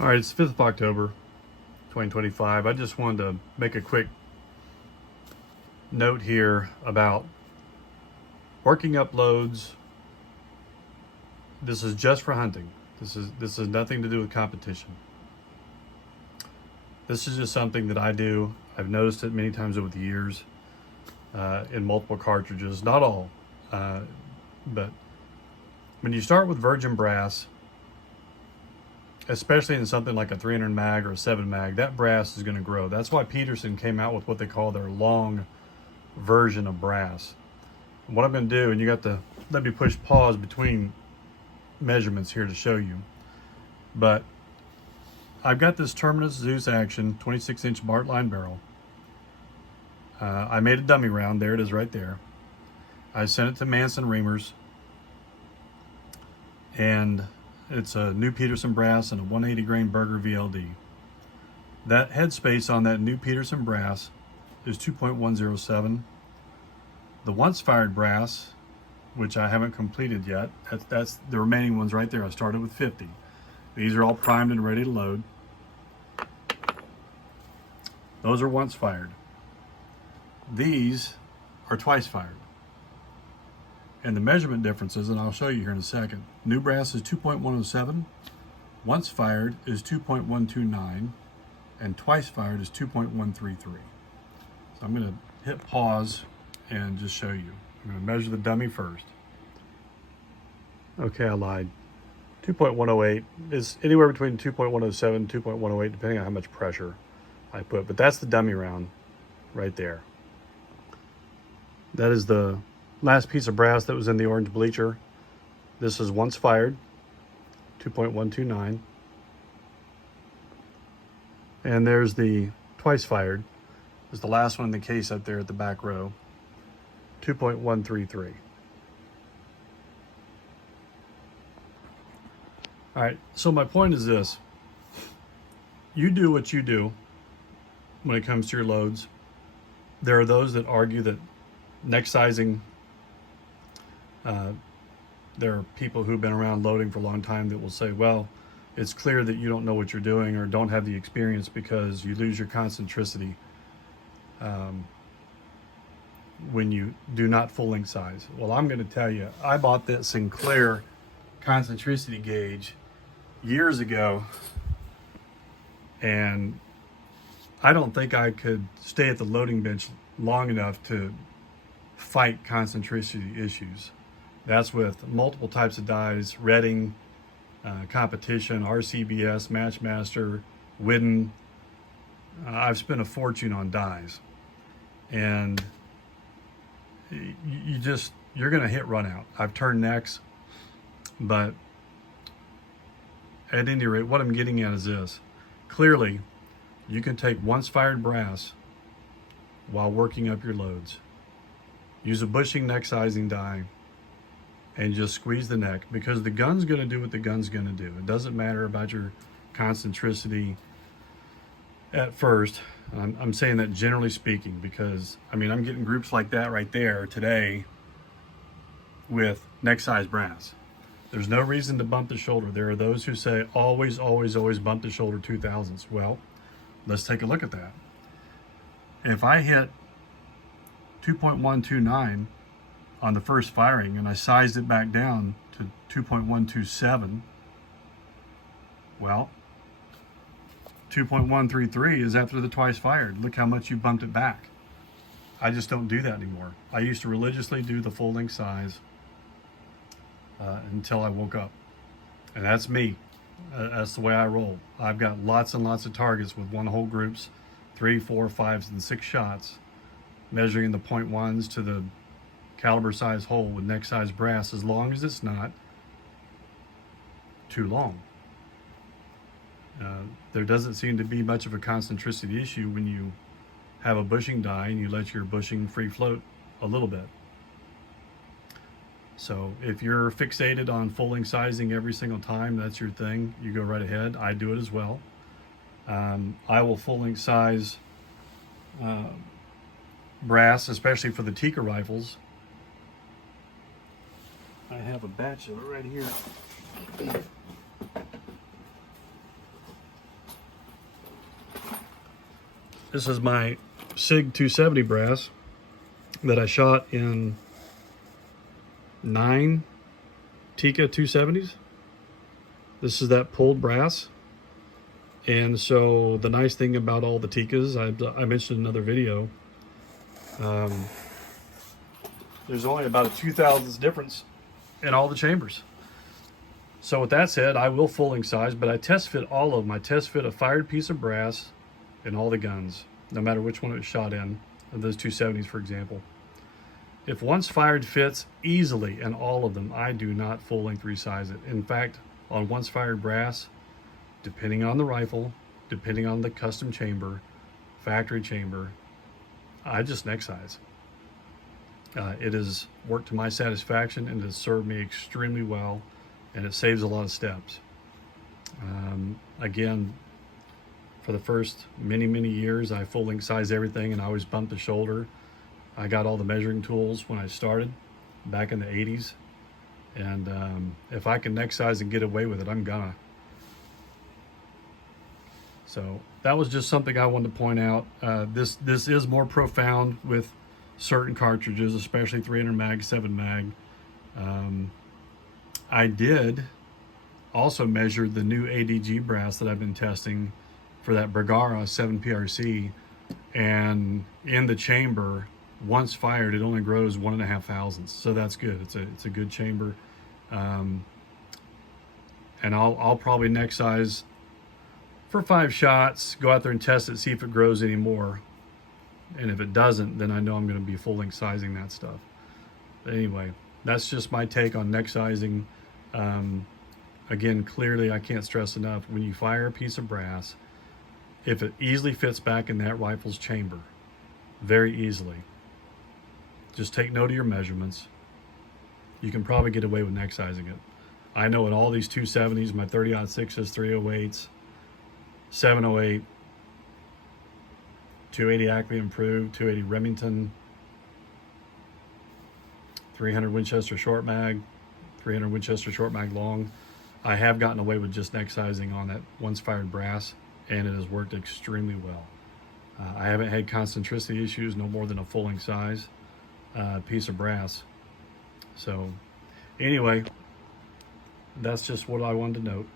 All right, it's 5th of October, 2025. I just wanted to make a quick note here about working up loads. This is just for hunting. This is nothing to do with competition. This is just something that I do. I've noticed it many times over the years in multiple cartridges, not all, but when you start with virgin brass, especially in something like a 300 mag or a 7 mag, that brass is going to grow. That's why Peterson came out with what they call their long version of brass. And what I'm going to do, and you got to let me push pause between measurements here to show you, but I've got this Terminus Zeus action 26-inch Bartlein barrel. I made a dummy round. There it is right there. I sent it to Manson Reamers, and it's a new Peterson brass and a 180 grain Burger VLD. That headspace on that new Peterson brass is 2.107. The once fired brass, which I haven't completed yet, that's the remaining ones right there. I started with 50. These are all primed and ready to load. Those are once fired. These are twice fired. And the measurement differences, and I'll show you here in a second. New brass is 2.107, once fired is 2.129, and twice fired is 2.133. So I'm going to hit pause and just show you. I'm going to measure the dummy first. Okay, I lied. 2.108 is anywhere between 2.107 and 2.108, depending on how much pressure I put. But that's the dummy round right there. That is the last piece of brass that was in the orange bleacher. This is once fired, 2.129. And there's the twice fired. Is the last one in the case up there at the back row, 2.133. All right, so my point is this. You do what you do when it comes to your loads. There are those that argue that neck sizing, there are people who've been around loading for a long time that will say, well, it's clear that you don't know what you're doing or don't have the experience because you lose your concentricity when you do not full length size. Well, I'm going to tell you, I bought this Sinclair concentricity gauge years ago, and I don't think I could stay at the loading bench long enough to fight concentricity issues. That's with multiple types of dies, Redding, competition, RCBS, Matchmaster, Widden. I've spent a fortune on dies, and you're going to hit run out. I've turned necks, but at any rate, what I'm getting at is this. Clearly, you can take once fired brass while working up your loads. Use a bushing neck sizing die and just squeeze the neck, because the gun's going to do what the gun's going to do. It doesn't matter about your concentricity at first. I'm saying that generally speaking, because I mean, I'm getting groups like that right there today with neck size brass. There's no reason to bump the shoulder. There are those who say always, always, always bump the shoulder 2000s. Well, let's take a look at that. If I hit 2.129 on the first firing and I sized it back down to 2.127, well, 2.133 is after the twice fired. Look how much you bumped it back. I just don't do that anymore. I used to religiously do the full length size until I woke up. And that's me. That's the way I roll. I've got lots and lots of targets with one hole groups, 3, 4, 5, and 6 shots, measuring the .1s to the caliber size hole with neck size brass, as long as it's not too long. There doesn't seem to be much of a concentricity issue when you have a bushing die and you let your bushing free float a little bit. So if you're fixated on full length sizing every single time, that's your thing, you go right ahead. I do it as well. I will full length size brass, especially for the Tikka rifles. I have a batch of it right here. This is my SIG 270 brass that I shot in 9 Tikka 270s. This is that pulled brass. And so the nice thing about all the Tikkas, I mentioned in another video, there's only about a 2/1000 difference in all the chambers. So with that said, I will full length size, but I test fit all of them. I test fit a fired piece of brass in all the guns, no matter which one it was shot in, of those 270s, for example. If once fired fits easily in all of them, I do not full length resize it. In fact, on once fired brass, depending on the rifle, depending on the custom chamber, factory chamber, I just neck size. It has worked to my satisfaction and has served me extremely well, and it saves a lot of steps. Again, for the first many years, I full length size everything and I always bumped the shoulder. I got all the measuring tools when I started back in the 80s. And if I can neck size and get away with it, I'm gonna. So that was just something I wanted to point out. This is more profound with certain cartridges, especially 300 mag, 7 mag. I did also measure the new ADG brass that I've been testing for that Bergara 7 PRC, and in the chamber, once fired, it only grows 1.5 thousandths. So that's good. It's a good chamber. And I'll probably neck size for 5 shots, go out there and test it, see if it grows anymore. And if it doesn't, then I know I'm going to be full length sizing that stuff. But anyway, that's just my take on neck sizing. Again, clearly, I can't stress enough, when you fire a piece of brass, if it easily fits back in that rifle's chamber, very easily, just take note of your measurements. You can probably get away with neck sizing it. I know in all these 270s, my 30-06s, 308s, 708, 280 Ackley Improved, 280 Remington, 300 Winchester Short Mag, 300 Winchester Short Mag Long, I have gotten away with just neck sizing on that once fired brass, and it has worked extremely well. I haven't had concentricity issues, no more than a full length size piece of brass. So anyway, that's just what I wanted to note.